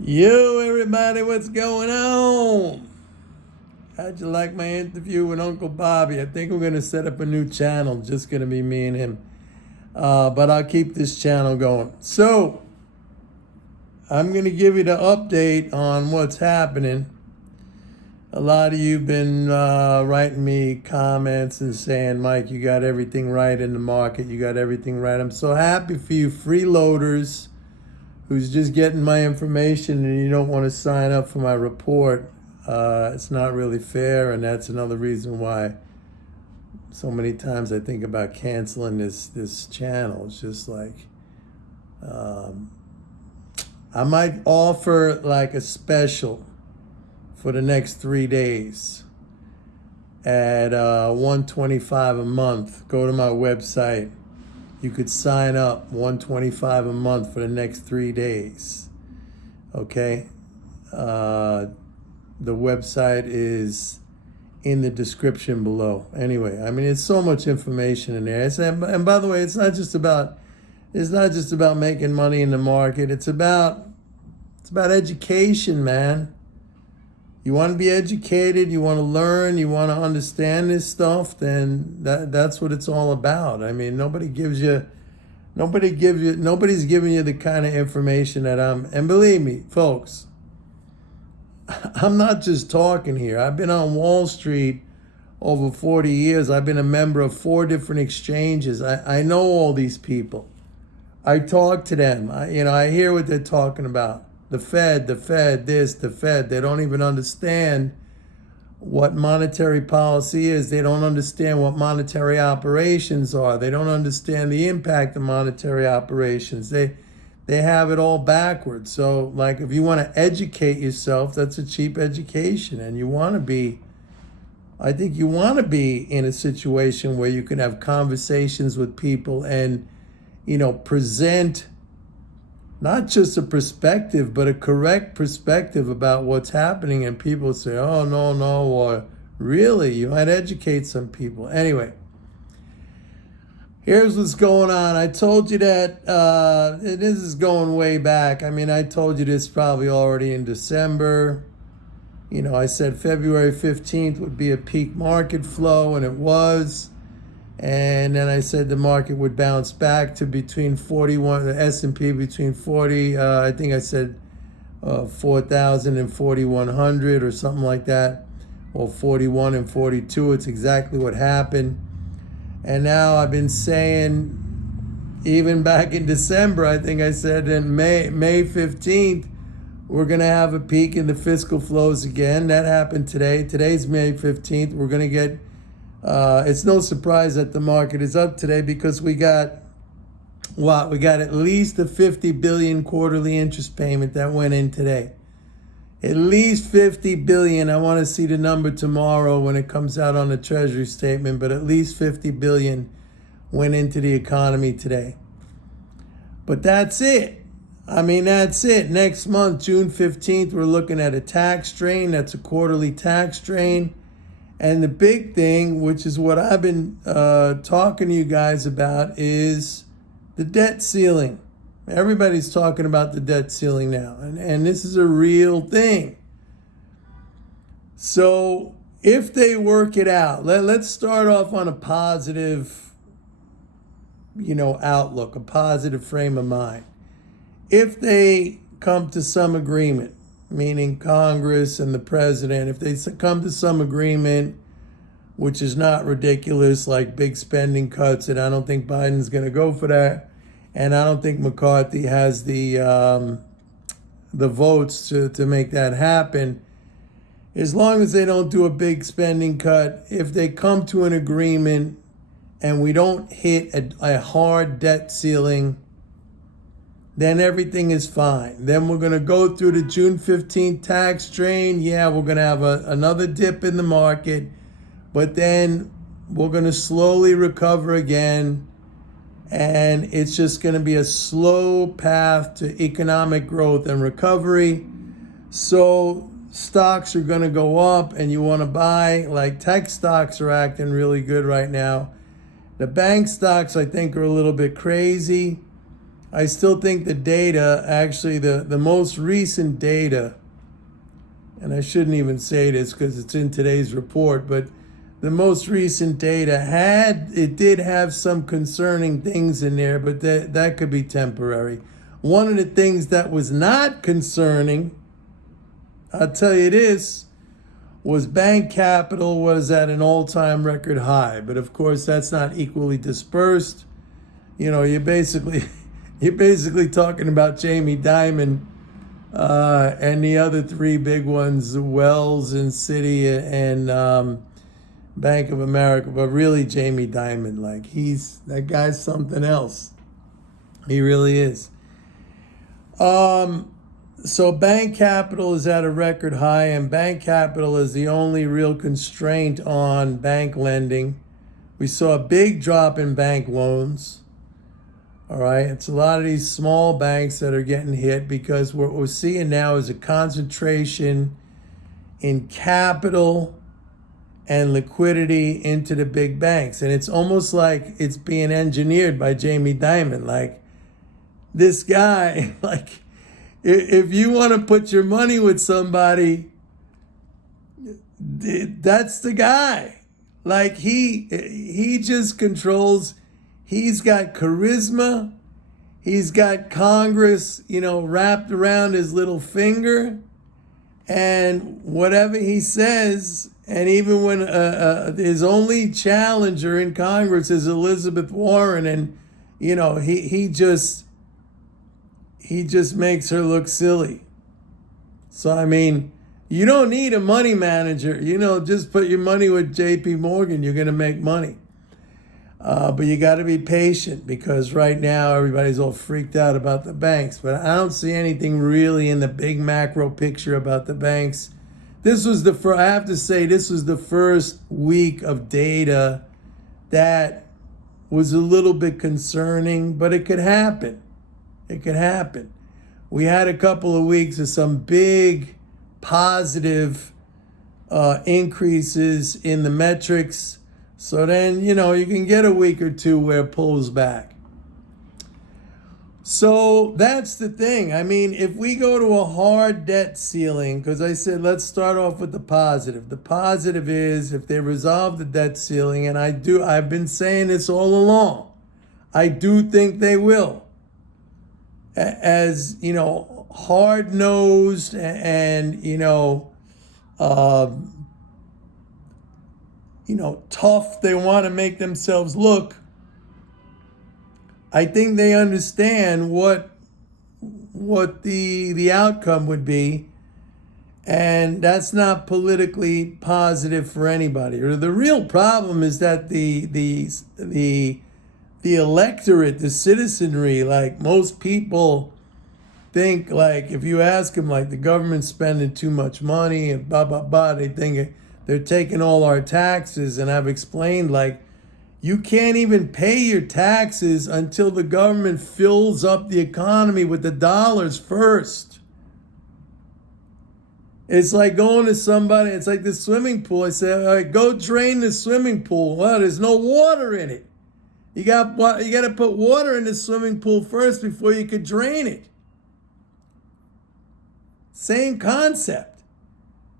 Yo, everybody, what's going on? How'd you like my interview with Uncle Bobby? I think we're going to set up a new channel, just going to be me and him. But I'll keep this channel going. So, I'm going to give you the update on what's happening. A lot of you have been writing me comments and saying, Mike, you got everything right in the market. You got everything right. I'm so happy for you freeloaders who's just getting my information and you don't want to sign up for my report. It's not really fair, and that's another reason why so many times I think about canceling this channel. It's just like, I might offer like a special for the next 3 days at $125 a month. Go to my website. You could sign up $125 a month for the next 3 days. Okay? The website is in the description below. Anyway, I mean, it's so much information in there. And by the way, it's not just about making money in the market. It's about education, man. You want to be educated, you want to learn, you want to understand this stuff, then that's what it's all about. I mean, nobody's giving you the kind of information that and believe me, folks, I'm not just talking here. I've been on Wall Street over 40 years. I've been a member of 4 different exchanges. I know all these people. I talk to them. I hear what they're talking about. The Fed, this, the Fed. They don't even understand what monetary policy is. They don't understand what monetary operations are. They don't understand the impact of monetary operations. They have it all backwards. So, like, if you want to educate yourself, that's a cheap education. And I think you want to be in a situation where you can have conversations with people and, present not just a perspective, but a correct perspective about what's happening. And people say, oh, no, or really, you might educate some people. Anyway, here's what's going on. I told you that this is going way back. I mean, I told you this probably already in December. I said February 15th would be a peak market flow, and it was. And then I said the market would bounce back to between 41, the S&P between 40, I think I said 4,000 and 4,100 or something like that, or 41 and 42. It's exactly what happened. And now I've been saying, even back in December, I think I said in May 15th, we're going to have a peak in the fiscal flows again. That happened today. Today's May 15th. We're going to get it's no surprise that the market is up today because we got at least a 50 billion quarterly interest payment that went in today. At least 50 billion. I want to see the number tomorrow when it comes out on the Treasury statement, but at least 50 billion went into the economy today. But that's it. I mean, that's it. Next month, June 15th, we're looking at a tax strain. That's a quarterly tax strain. And the big thing, which is what I've been talking to you guys about, is the debt ceiling. Everybody's talking about the debt ceiling now. And this is a real thing. So if they work it out, let's start off on a positive, outlook, a positive frame of mind. If they come to some agreement, meaning Congress and the president, if they come to some agreement, which is not ridiculous, like big spending cuts, and I don't think Biden's going to go for that, and I don't think McCarthy has the votes to make that happen. As long as they don't do a big spending cut, if they come to an agreement and we don't hit a hard debt ceiling, then everything is fine. Then we're going to go through the June 15th tax strain. Yeah, we're going to have another dip in the market, but then we're going to slowly recover again, and it's just going to be a slow path to economic growth and recovery. So stocks are going to go up, and you want to buy, like tech stocks are acting really good right now. The bank stocks, I think, are a little bit crazy. I still think the data, actually the most recent data, and I shouldn't even say this because it's in today's report, but the most recent data did have some concerning things in there, but that could be temporary. One of the things that was not concerning, I'll tell you this, was bank capital was at an all-time record high. But of course, that's not equally dispersed. You know, you're basically talking about Jamie Dimon and the other three big ones, Wells and Citi and Bank of America, but really Jamie Dimon, like that guy's something else. He really is. So bank capital is at a record high, and bank capital is the only real constraint on bank lending. We saw a big drop in bank loans. All right, it's a lot of these small banks that are getting hit because what we're seeing now is a concentration in capital and liquidity into the big banks. And it's almost like it's being engineered by Jamie Dimon. Like, this guy, like, if you want to put your money with somebody, that's the guy. Like, he just controls. He's got charisma. He's got Congress, wrapped around his little finger. And whatever he says, and even when his only challenger in Congress is Elizabeth Warren, and he just makes her look silly. So I mean, you don't need a money manager. Just put your money with J.P. Morgan. You're gonna make money. But you got to be patient because right now everybody's all freaked out about the banks. But I don't see anything really in the big macro picture about the banks. This was I have to say, this was the first week of data that was a little bit concerning, but it could happen. It could happen. We had a couple of weeks of some big positive increases in the metrics. So then, you can get a week or two where it pulls back. So that's the thing. I mean, if we go to a hard debt ceiling, because I said, let's start off with the positive. The positive is if they resolve the debt ceiling, and I've been saying this all along, I do think they will. As, hard-nosed and, tough they want to make themselves look, I think they understand what the outcome would be, and that's not politically positive for anybody. Or the real problem is that the electorate, the citizenry, like most people think, like if you ask them, like the government's spending too much money and blah blah blah, they think they're taking all our taxes. And I've explained, like, you can't even pay your taxes until the government fills up the economy with the dollars first. It's like going to somebody, it's like the swimming pool. I say, all right, go drain the swimming pool. Well, there's no water in it. You got to put water in the swimming pool first before you could drain it. Same concept.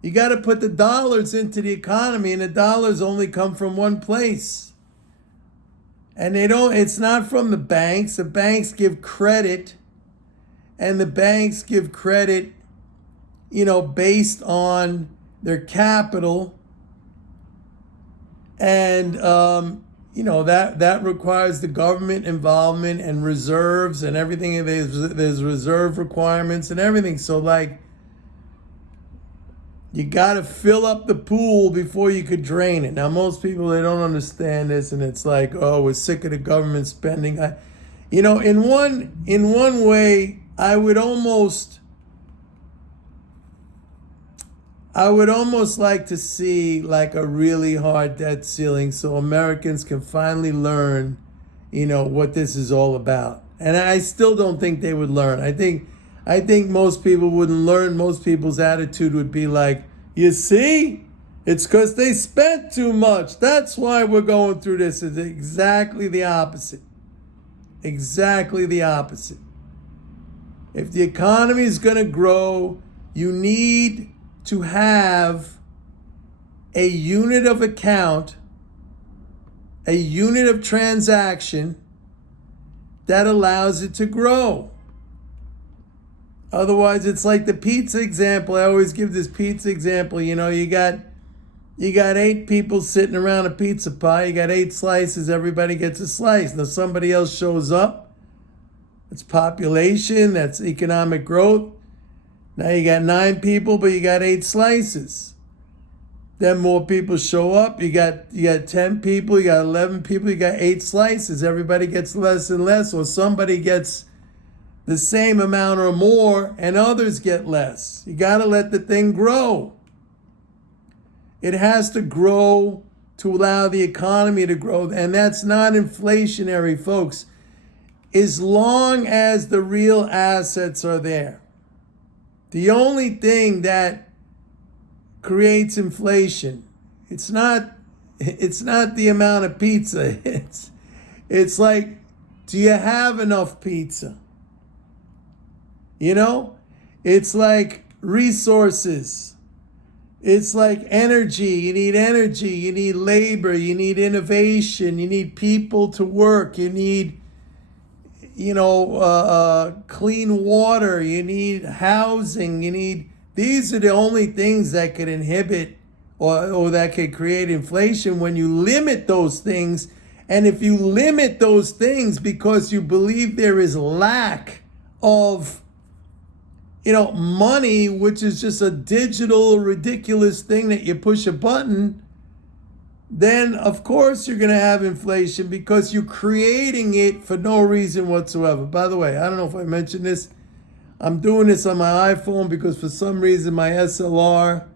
You got to put the dollars into the economy, and the dollars only come from one place. And it's not from the banks. The banks give credit, and the banks give credit, based on their capital. And, that requires the government involvement and reserves and everything. There's reserve requirements and everything. So, like, you got to fill up the pool before you could drain it. Now, most people, they don't understand this, and it's like, oh, we're sick of the government spending. In one way, I would almost like to see like a really hard debt ceiling so Americans can finally learn, what this is all about. And I still don't think they would learn. I think most people wouldn't learn. Most people's attitude would be like, you see, it's because they spent too much. That's why we're going through this. It's exactly the opposite. Exactly the opposite. If the economy is going to grow, you need to have a unit of account, a unit of transaction that allows it to grow. Otherwise, it's like the pizza example. I always give this pizza example. You know, you got 8 people sitting around a pizza pie. You got 8 slices. Everybody gets a slice. Now somebody else shows up. That's population. That's economic growth. Now you got 9 people, but you got 8 slices. Then more people show up. You got 10 people. You got 11 people. You got 8 slices. Everybody gets less and less, or somebody gets the same amount or more, and others get less. You got to let the thing grow. It has to grow to allow the economy to grow, and that's not inflationary, folks. As long as the real assets are there. The only thing that creates inflation, it's not the amount of pizza. It's like, do you have enough pizza? You know? It's like resources. It's like energy. You need labor, you need innovation, you need people to work, you need clean water, you need housing, these are the only things that could inhibit or that could create inflation when you limit those things. And if you limit those things because you believe there is lack of money, which is just a digital, ridiculous thing that you push a button, then of course you're going to have inflation because you're creating it for no reason whatsoever. By the way, I don't know if I mentioned this. I'm doing this on my iPhone because for some reason my SLR,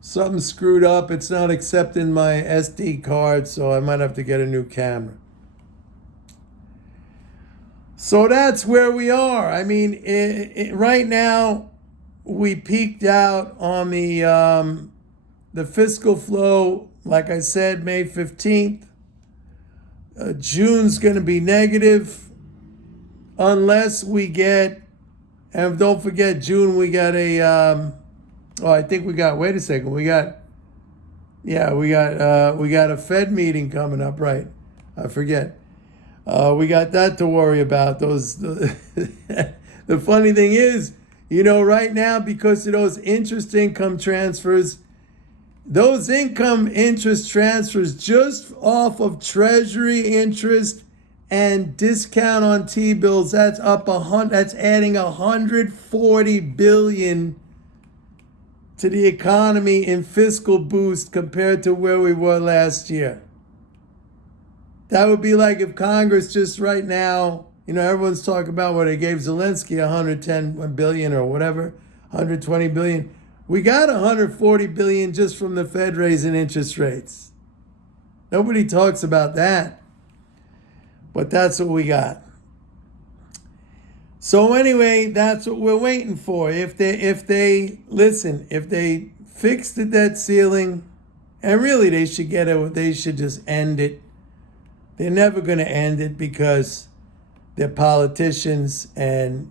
something screwed up. It's not accepting my SD card, so I might have to get a new camera. So that's where we are. I mean, right now, we peaked out on the fiscal flow. Like I said, May 15th. June's going to be negative unless we get, and don't forget, June we got wait a second, we got a Fed meeting coming up, right? I forget. We got that to worry about. The funny thing is, right now, because of those interest income transfers, those income interest transfers just off of Treasury interest and discount on T-bills, that's that's adding $140 billion to the economy in fiscal boost compared to where we were last year. That would be like if Congress just right now, everyone's talking about what they gave Zelensky, $110 billion or whatever, $120 billion. We got $140 billion just from the Fed raising interest rates. Nobody talks about that, but that's what we got. So anyway, that's what we're waiting for. If they fix the debt ceiling, and really they should just end it. They're never going to end it because they're politicians, and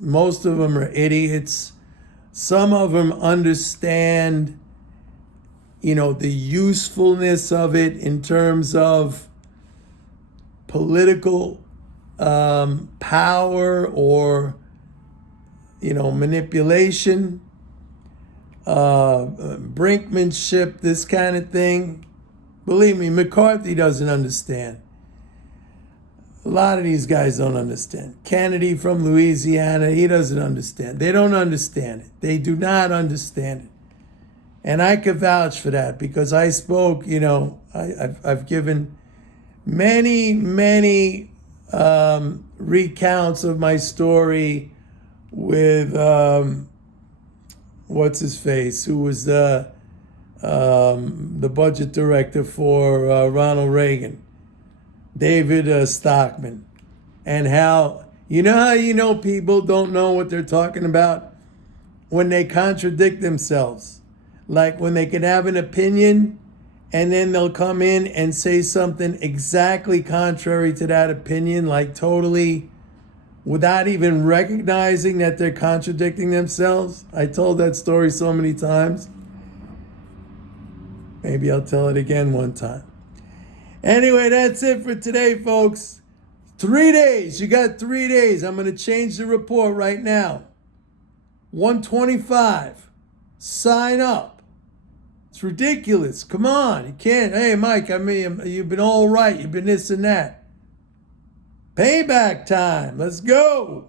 most of them are idiots. Some of them understand, the usefulness of it in terms of political power or, manipulation, brinkmanship, this kind of thing. Believe me, McCarthy doesn't understand. A lot of these guys don't understand. Kennedy from Louisiana, he doesn't understand. They don't understand it. They do not understand it. And I could vouch for that because I spoke, I've given many recounts of my story with, what's his face, who was the budget director for Ronald Reagan. David Stockman, and how people don't know what they're talking about when they contradict themselves. Like when they can have an opinion and then they'll come in and say something exactly contrary to that opinion, like totally without even recognizing that they're contradicting themselves. I told that story so many times. Maybe I'll tell it again one time. Anyway, that's it for today, folks. 3 days. You got 3 days. I'm going to change the report right now. 125. Sign up. It's ridiculous. Come on. You can't. Hey, Mike, I mean, you've been all right. You've been this and that. Payback time. Let's go.